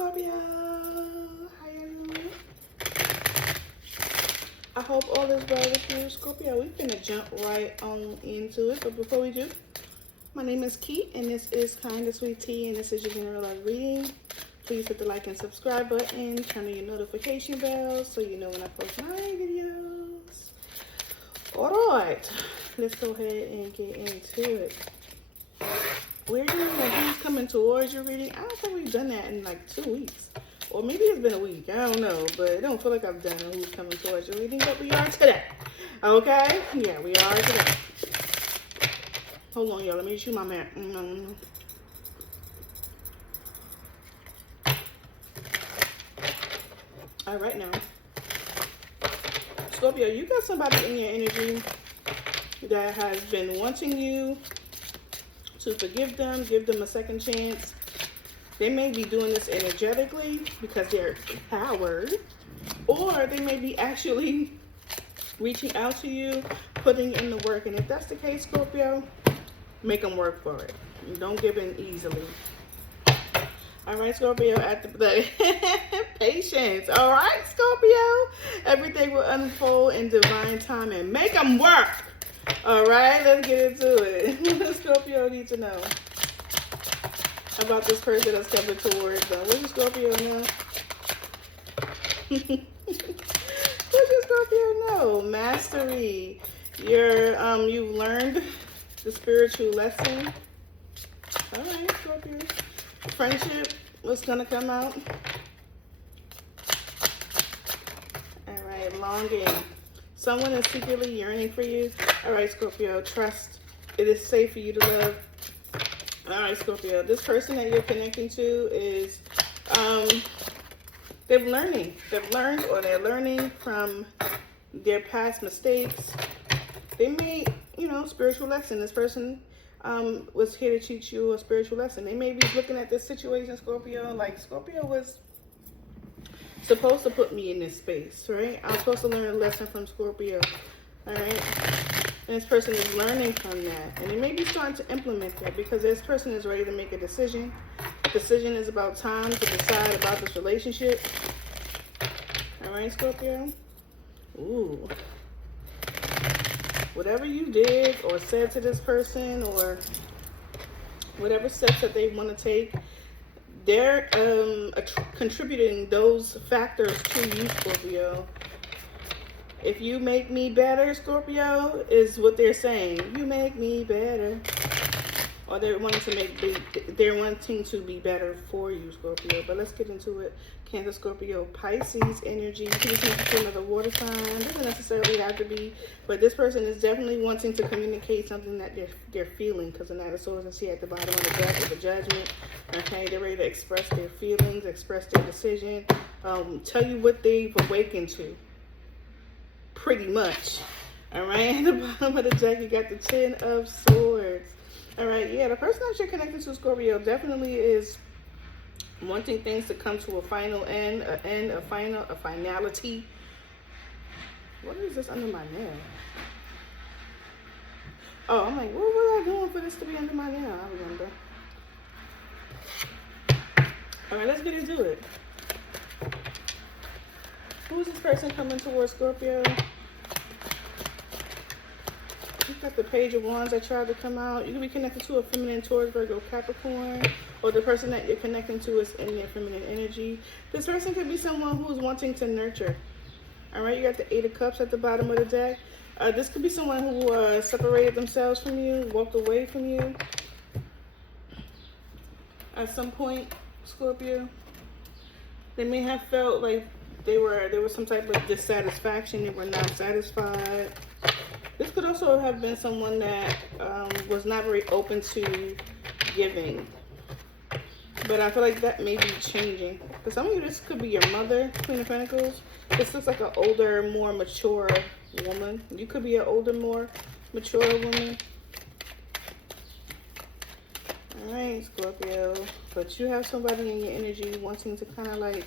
Scorpio, how are you? I hope all is well with you, Scorpio. We're gonna jump right on into it, but before we do, my name is Key, and this is KindaSweetTea, and this is your general love reading. Please hit the like and subscribe button, turn on your notification bell so you know when I post my videos. All right, let's go ahead and get into it. We're doing a who's coming towards your reading. I don't think we've done that in like 2 weeks. Or maybe it's been a week. I don't know. But I don't feel like I've done a who's coming towards your reading. But we are today. Okay? Yeah, we are today. Hold on, y'all. Let me chew my mouth. All right, now. Scorpio, you got somebody in your energy that has been wanting you to forgive them, give them a second chance. They may be doing this energetically because they're a coward, or they may be actually reaching out to you, putting in the work. And if that's the case, Scorpio, make them work for it. Don't give in easily. All right, Scorpio, at the patience. All right, Scorpio, everything will unfold in divine time and make them work. All right, let's get into it. Scorpio needs to know about this person that's coming towards them. What does Scorpio know? What does Scorpio know? Mastery. You've learned the spiritual lesson. All right, Scorpio. Friendship. What's gonna come out? All right, longing. Someone is secretly yearning for you. All right, Scorpio, trust. It is safe for you to love. All right, Scorpio, this person that you're connecting to is, they're learning or they're learning from their past mistakes. They made, spiritual lesson. This person was here to teach you a spiritual lesson. They may be looking at this situation, Scorpio, like Scorpio was supposed to put me in this space, right? I was supposed to learn a lesson from Scorpio, all right? And this person is learning from that. And they may be starting to implement that because this person is ready to make a decision. The decision is about time to decide about this relationship. All right, Scorpio? Ooh. Whatever you did or said to this person or whatever steps that they want to take, they're contributing those factors to you, Scorpio. If you make me better, Scorpio, is what they're saying. You make me better. Or they're wanting to be better for you, Scorpio. But let's get into it. Cancer, Scorpio, Pisces energy. You can connect to another water sign. Doesn't necessarily have to be, but this person is definitely wanting to communicate something that they're feeling, because the Knight of Swords, and see at the bottom of the deck is the Judgment. Okay, they're ready to express their feelings, express their decision, tell you what they've awakened to. Pretty much. All right, at the bottom of the deck, you got the Ten of Swords. All right, yeah, the person that you're connected to, Scorpio, definitely is wanting things to come to a final end, a finality. What is this under my nail? Oh, I'm like, what was I doing for this to be under my nail? I remember. All right, let's get into it. Who's this person coming towards, Scorpio? You've got the Page of Wands that tried to come out. You can be connected to a feminine, Taurus, Virgo, Capricorn, or the person that you're connecting to is in their feminine energy. This person could be someone who's wanting to nurture. All right, you got the Eight of Cups at the bottom of the deck. This could be someone who separated themselves from you, walked away from you at some point, Scorpio. They may have felt like there was some type of dissatisfaction. They were not satisfied. This could also have been someone that was not very open to giving. But I feel like that may be changing. For some of you, this could be your mother, Queen of Pentacles. This looks like an older, more mature woman. You could be an older, more mature woman. All right, Scorpio. But you have somebody in your energy wanting to kind of like,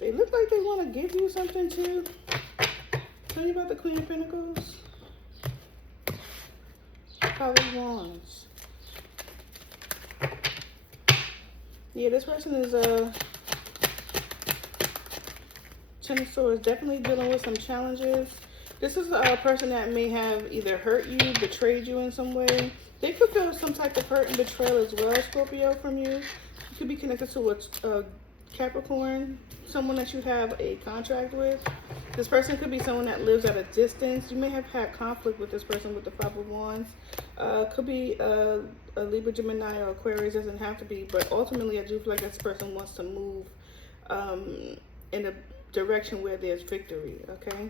they look like they want to give you something too. Tell me about the Queen of Pentacles. Five of Wands. Yeah, this person is Ten of Swords, definitely dealing with some challenges. This is a person that may have either hurt you, betrayed you in some way. They could feel some type of hurt and betrayal as well, Scorpio, from you. You could be connected to a Capricorn, someone that you have a contract with. This person could be someone that lives at a distance. You may have had conflict with this person with the Five of Wands. Could be a Libra, Gemini, or Aquarius. Doesn't have to be, but ultimately I do feel like this person wants to move in a direction where there's victory, okay?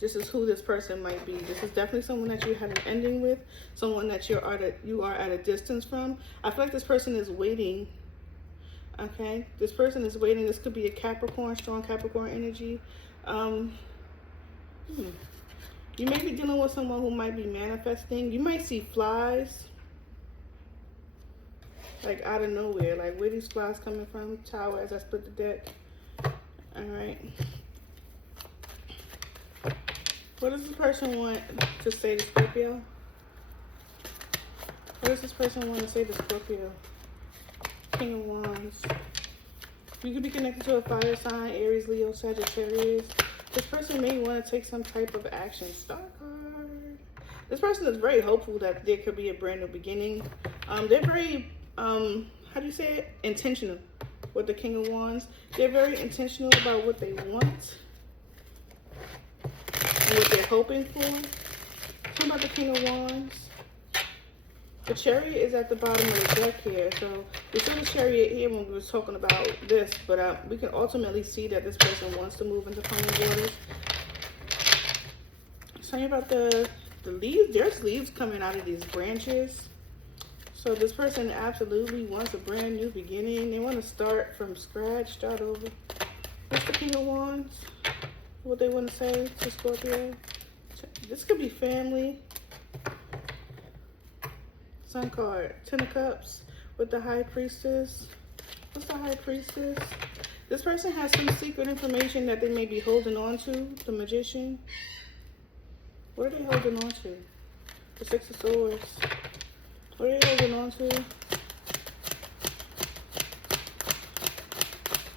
This is who this person might be. This is definitely someone that you had an ending with, someone that you are at a distance from. I feel like this person is waiting, okay? This person is waiting. This could be a Capricorn, strong Capricorn energy. You may be dealing with someone who might be manifesting. You might see flies, like out of nowhere. Like, where these flies coming from? Tower, as I split the deck. All right. What does this person want to say to Scorpio? What does this person want to say to Scorpio? King of Wands. You could be connected to a fire sign, Aries, Leo, Sagittarius. This person may want to take some type of action. Star card. This person is very hopeful that there could be a brand new beginning. They're very, how do you say it? Intentional with the King of Wands. They're very intentional about what they want and what they're hoping for. Talking about the King of Wands. The Chariot is at the bottom of the deck here. So we saw the Chariot here when we were talking about this, but we can ultimately see that this person wants to move into calmer waters. Tell you about the leaves. There's leaves coming out of these branches. So this person absolutely wants a brand new beginning. They want to start from scratch, start over. What's the King of Wands? What they want to say to Scorpio? This could be family. Sun card, Ten of Cups with the High Priestess. What's the High Priestess? This person has some secret information that they may be holding on to. The Magician. What are they holding on to? The Six of Swords. What are they holding on to?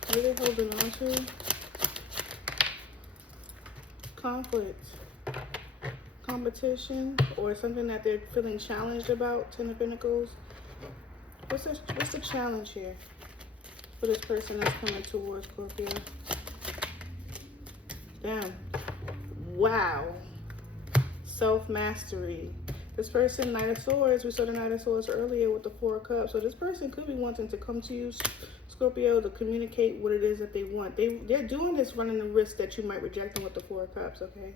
What are they holding on to? Conflict. Competition, or something that they're feeling challenged about. Ten of Pentacles. What's the challenge here for this person that's coming towards Scorpio? Damn. Wow. Self-mastery. This person, Knight of Swords. We saw the Knight of Swords earlier with the Four of Cups. So this person could be wanting to come to you, Scorpio, to communicate what it is that they want. They're doing this running the risk that you might reject them with the Four of Cups, okay?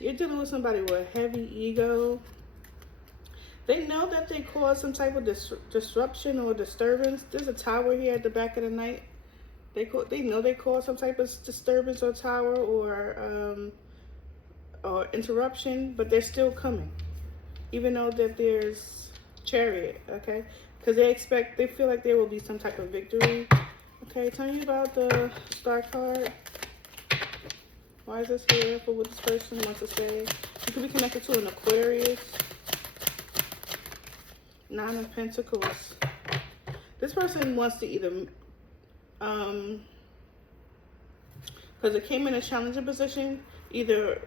You're dealing with somebody with a heavy ego. They know that they cause some type of disruption or disturbance. There's a tower here at the back of the night. They know they cause some type of disturbance or tower or interruption, but they're still coming, even though that there's Chariot, okay? Because they feel like there will be some type of victory. Okay, tell me about the Star card. Why is this here for what this person wants to say? You could be connected to an Aquarius. Nine of Pentacles. This person wants to either, because it came in a challenging position, either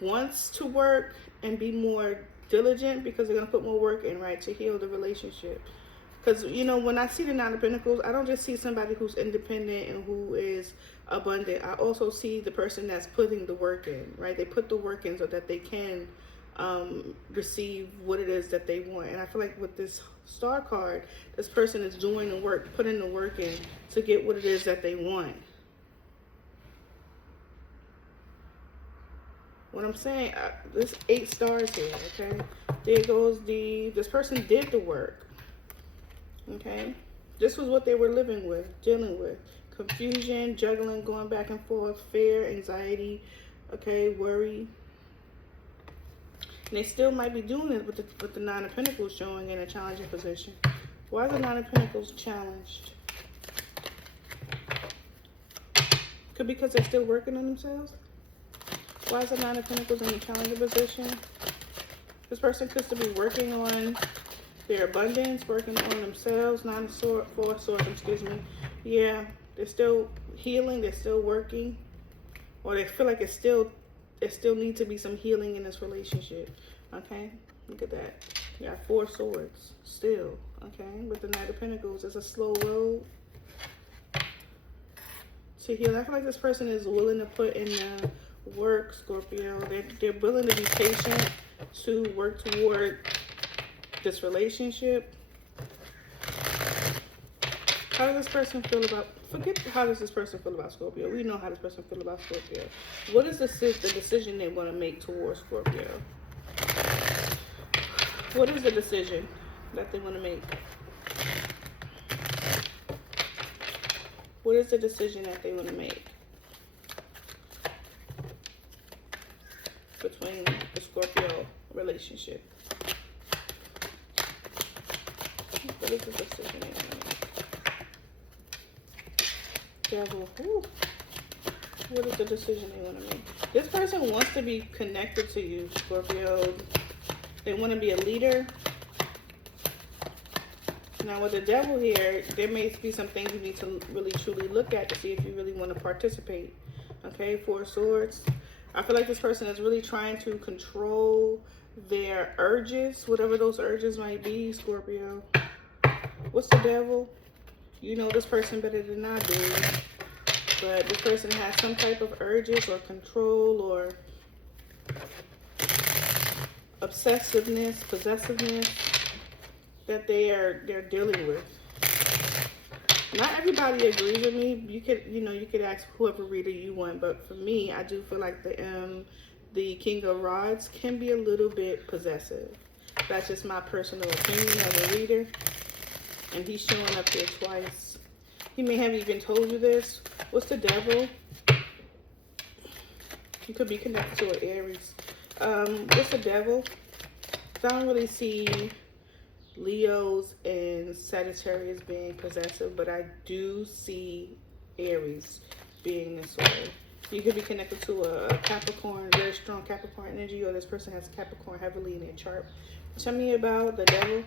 wants to work and be more diligent because they're going to put more work in, right, to heal the relationship. Because, you know, when I see the Nine of Pentacles, I don't just see somebody who's independent and who is abundant. I also see the person that's putting the work in, right? They put the work in so that they can receive what it is that they want. And I feel like with this Star card, this person is doing the work, putting the work in to get what it is that they want. What I'm saying, this 8 stars here, okay? There goes this person did the work. Okay, this was what they were living with, dealing with. Confusion, juggling, going back and forth, fear, anxiety, okay, worry. And they still might be doing it with the Nine of Pentacles showing in a challenging position. Why is the Nine of Pentacles challenged? Could be because they're still working on themselves. Why is the Nine of Pentacles in a challenging position? This person could still be working on their abundance, working on themselves. 9 of Swords, 4 of Swords, excuse me. Yeah, they're still healing. They're still working. Or they feel like there still needs to be some healing in this relationship. Okay, look at that. You got 4 swords still. Okay, with the Knight of Pentacles, it's a slow road to heal. I feel like this person is willing to put in the work, Scorpio. They're willing to be patient to work toward this relationship. How does this person feel about, forget how does this person feel about Scorpio. We know how this person feel about Scorpio. What is the decision they want to make towards Scorpio? What is the decision that they want to make? What is the decision that they want to make between the Scorpio relationship? What is the decision they want to make? Devil. Ooh. What is the decision they want to make? This person wants to be connected to you, Scorpio. They want to be a leader. Now with the Devil here, there may be some things you need to really truly look at to see if you really want to participate. Okay, 4 of Swords. I feel like this person is really trying to control their urges, whatever those urges might be, Scorpio. What's the Devil? You know this person better than I do. But this person has some type of urges or control or obsessiveness, possessiveness that they're dealing with. Not everybody agrees with me. You could ask whoever reader you want, but for me, I do feel like the King of Rods can be a little bit possessive. That's just my personal opinion as a reader. And he's showing up here twice. He may have even told you this. What's the Devil? You could be connected to an Aries. What's the Devil? I don't really see Leos and Sagittarius being possessive, but I do see Aries being this way. You could be connected to a Capricorn, very strong Capricorn energy, or this person has Capricorn heavily in their chart. Tell me about the Devil.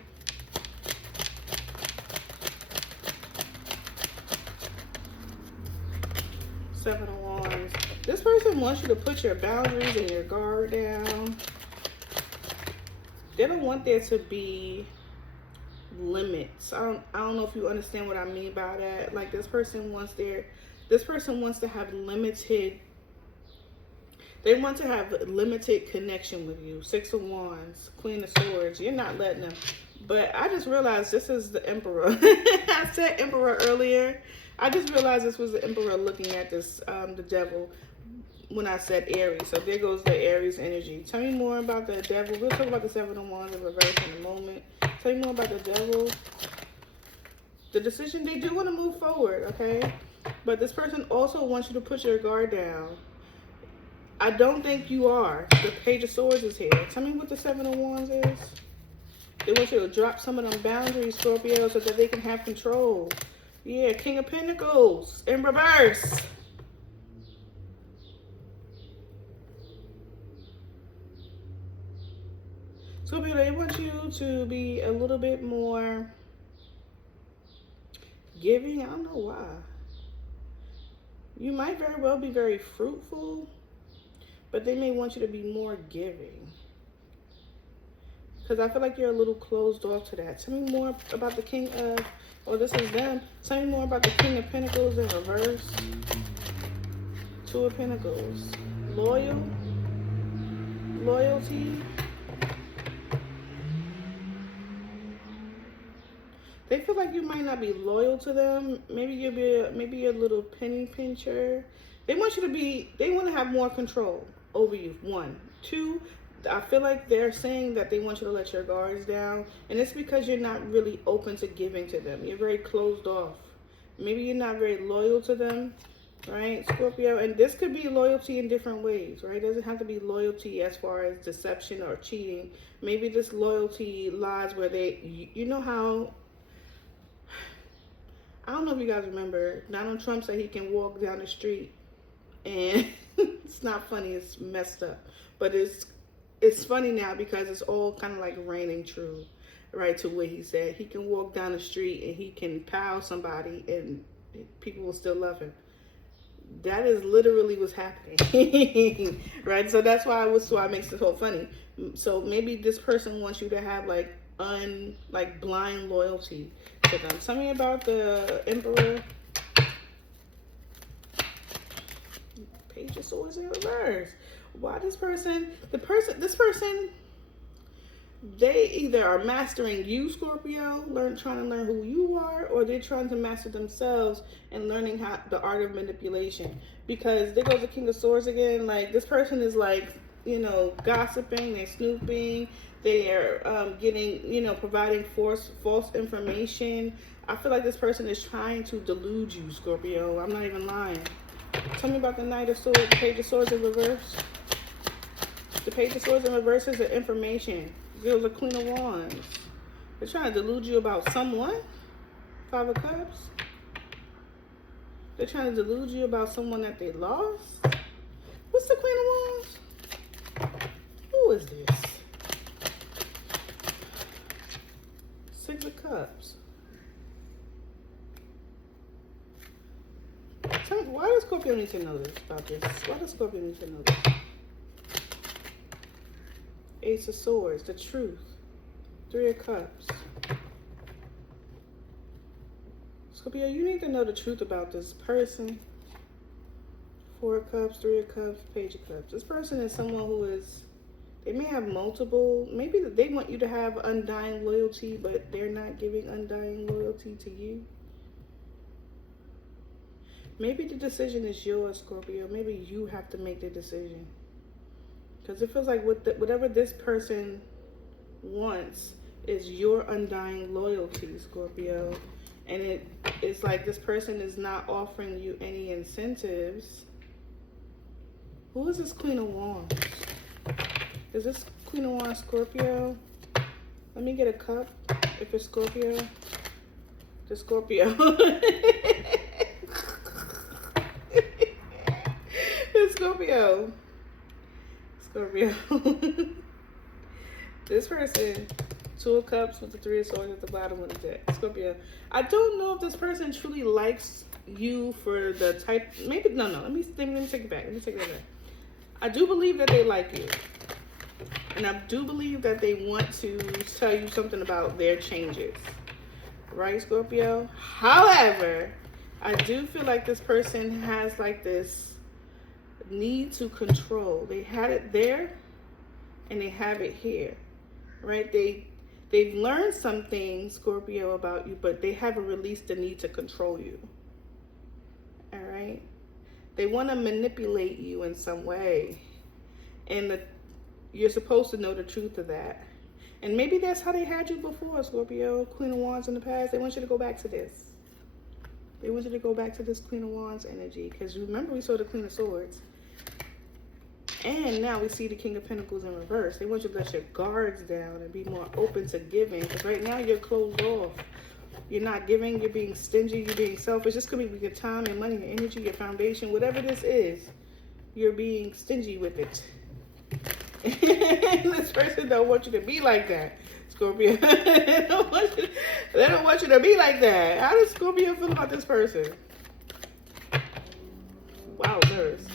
Seven of Wands. This person wants you to put your boundaries and your guard down. They don't want there to be limits. I don't know if you understand what I mean by that. Like this person wants to have limited, they want to have limited connection with you. 6 of Wands, Queen of Swords. You're not letting them. But I just realized this is the Emperor. I said Emperor earlier. I just realized this was the Emperor looking at this, the Devil, when I said Aries. So there goes the Aries energy. Tell me more about the Devil. We'll talk about the 7 of Wands in reverse in a moment. Tell me more about the Devil. The decision, they do want to move forward, okay? But this person also wants you to put your guard down. I don't think you are. The Page of Swords is here. Tell me what the 7 of Wands is. They want you to drop some of them boundaries, Scorpio, so that they can have control. Yeah, King of Pentacles in reverse. Scorpio, they want you to be a little bit more giving. I don't know why. You might very well be very fruitful, but they may want you to be more giving. Because I feel like you're a little closed off to that. Tell me more about the King of, oh, this is them. Tell me more about the King of Pentacles in reverse. 2 of Pentacles. Loyalty. They feel like you might not be loyal to them. Maybe you're a little penny pincher. They want you to be, they want to have more control over you. 1. 2, I feel like they're saying that they want you to let your guards down. And it's because you're not really open to giving to them. You're very closed off. Maybe you're not very loyal to them, right, Scorpio? And this could be loyalty in different ways, right? It doesn't have to be loyalty as far as deception or cheating. Maybe this loyalty lies where they, you know how, I don't know if you guys remember, Donald Trump said he can walk down the street and it's not funny, it's messed up, but it's it's funny now because it's all kind of like raining true, right? To what he said. He can walk down the street and he can pal somebody and people will still love him. That is literally what's happening, right? So that's why it makes this whole funny. So maybe this person wants you to have like blind loyalty to them. Tell me about the Emperor. Page of Swords in reverse. Why this person, they either are mastering you, Scorpio, trying to learn who you are, or they're trying to master themselves and learning how the art of manipulation. Because there goes the King of Swords again. Like, this person is like, gossiping, they're snooping, they are providing false information. I feel like this person is trying to delude you, Scorpio. I'm not even lying. Tell me about the Knight of Swords, the Page of Swords in reverse. The Page of Swords in reverse is the information. There's a Queen of Wands. They're trying to delude you about someone. Five of Cups. They're trying to delude you about someone that they lost. What's the Queen of Wands? Who is this? Six of Cups. Tell me, why does Scorpio need to know this about this? Why does Scorpio need to know this? Ace of Swords, the truth. Three of Cups. Scorpio, you need to know the truth about this person. Four of Cups, Three of Cups, Page of Cups. This person is someone who is, they may have multiple, maybe they want you to have undying loyalty, but they're not giving undying loyalty to you. Maybe the decision is yours, Scorpio. Maybe you have to make the decision. Because it feels like whatever this person wants is your undying loyalty, Scorpio. And it's like this person is not offering you any incentives. Who is this Queen of Wands? Is this Queen of Wands Scorpio? Let me get a cup if it's Scorpio. The Scorpio. It's Scorpio. Scorpio. This person, Two of Cups with the Three of Swords at the bottom of the deck. Scorpio. I don't know if this person truly likes you for the type. Maybe no. Let me take it back. I do believe that they like you, and I do believe that they want to tell you something about their changes. Right, Scorpio? However, I do feel like this person has like this need to control. They had it there and they have it here, right? They've learned some things, Scorpio, about you, but they haven't released the need to control you. All right? They want to manipulate you in some way, and you're supposed to know the truth of that. And maybe that's how they had you before, Scorpio. Queen of Wands in the past. They want you to go back to this. They want you to go back to this Queen of Wands energy, because remember we saw the Queen of Swords. And now we see the King of Pentacles in reverse. They want you to let your guards down and be more open to giving. Because right now you're closed off. You're not giving. You're being stingy. You're being selfish. This could be with your time and money, your energy, your foundation. Whatever this is, you're being stingy with it. And this person don't want you to be like that, Scorpio. They don't want you to be like that. How does Scorpio feel about this person? Wow, nurse.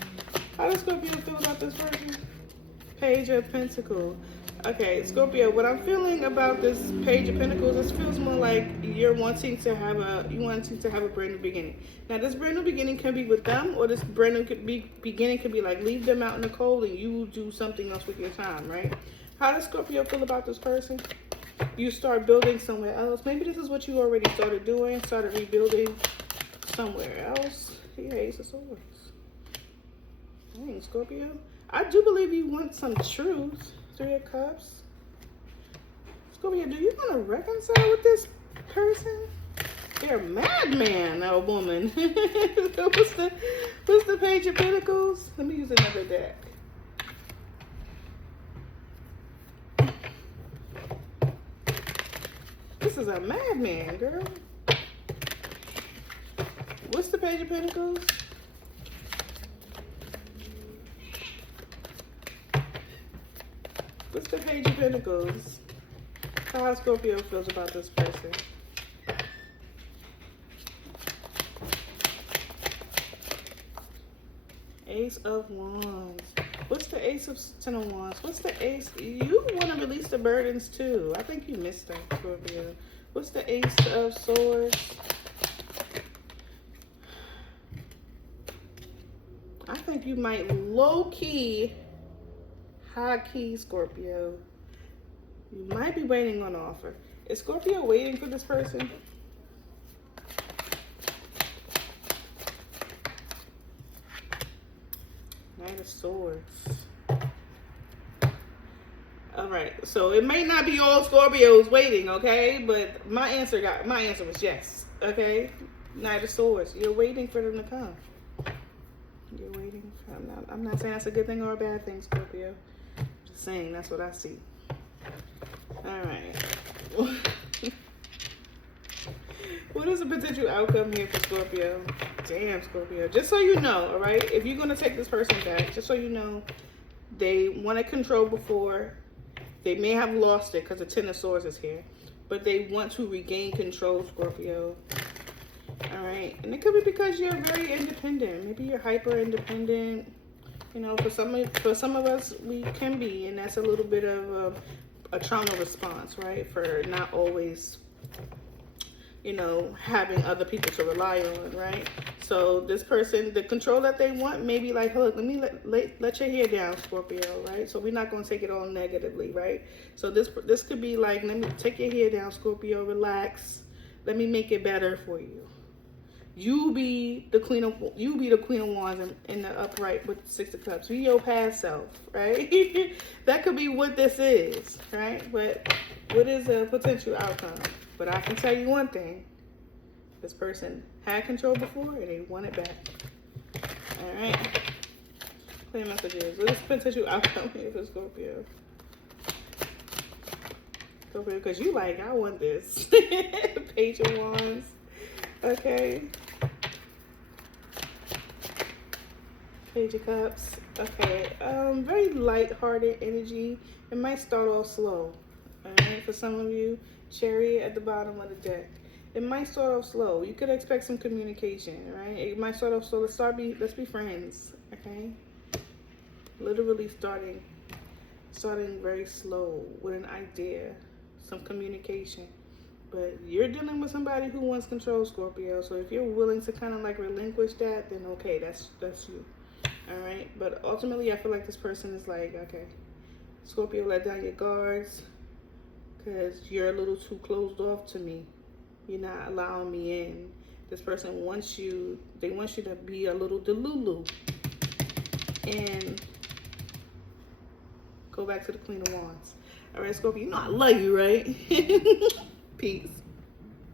How does Scorpio feel about this person? Page of Pentacles. Okay, Scorpio, what I'm feeling about this Page of Pentacles, this feels more like you're wanting to have a brand new beginning. Now, this brand new beginning can be with them, or this brand new beginning could be like leave them out in the cold and you do something else with your time, right? How does Scorpio feel about this person? You start building somewhere else. Maybe this is what you already started doing, started rebuilding somewhere else. He hates the swords. Dang, Scorpio. I do believe you want some truth. Three of Cups. Scorpio, do you want to reconcile with this person? They're a madman, a woman. What's the Page of Pentacles? Let me use another deck. This is a madman, girl. What's the Page of Pentacles? What's the Page of Pentacles? How Scorpio feels about this person. Ace of Wands. What's the Ace of Ten of Wands? What's the Ace? You want to release the burdens too. I think you missed that, Scorpio. What's the Ace of Swords? I think you might low-key, high-key, Scorpio. You might be waiting on an offer. Is Scorpio waiting for this person? Knight of Swords. All right, so it may not be all Scorpios waiting, okay? But my answer was yes, okay? Knight of Swords. You're waiting for them to come. You're waiting for them. I'm not saying that's a good thing or a bad thing, Scorpio. I'm just saying that's what I see. All right. What is the potential outcome here for Scorpio? Damn, Scorpio. Just so you know, all right? If you're going to take this person back, just so you know, they wanted control before. They may have lost it because the Ten of Swords is here. But they want to regain control, Scorpio. All right. And it could be because you're very independent. Maybe you're hyper independent. You know, for some of us, we can be. And that's a little bit of a trauma response, right? For not always, you know, having other people to rely on, right? So this person, the control that they want, maybe like, look, let me let your hair down, Scorpio, right? So we're not going to take it all negatively, right? So this could be like, let me take your hair down, Scorpio, relax. Let me make it better for you. You be the Queen of Wands in the upright with the Six of Cups. Be your past self, right? That could be what this is, right? But what is a potential outcome? But I can tell you one thing. This person had control before and they want it back. All right. Clear messages. What is potential outcome here for Scorpio? Scorpio, because you like, I want this. Page of Wands. Okay. Page of Cups. Okay. Very light-hearted energy. It might start off slow. All right. For some of you, Chariot at the bottom of the deck. It might start off slow. You could expect some communication, right? It might start off slow. Let's be friends, okay? Literally starting very slow with an idea, some communication. But you're dealing with somebody who wants control, Scorpio. So if you're willing to kind of like relinquish that, then okay, that's you. All right. But ultimately, I feel like this person is like, okay, Scorpio, let down your guards because you're a little too closed off to me. You're not allowing me in. This person wants you, they want you to be a little delulu. And go back to the Queen of Wands. All right, Scorpio, you know I love you, right? Peace.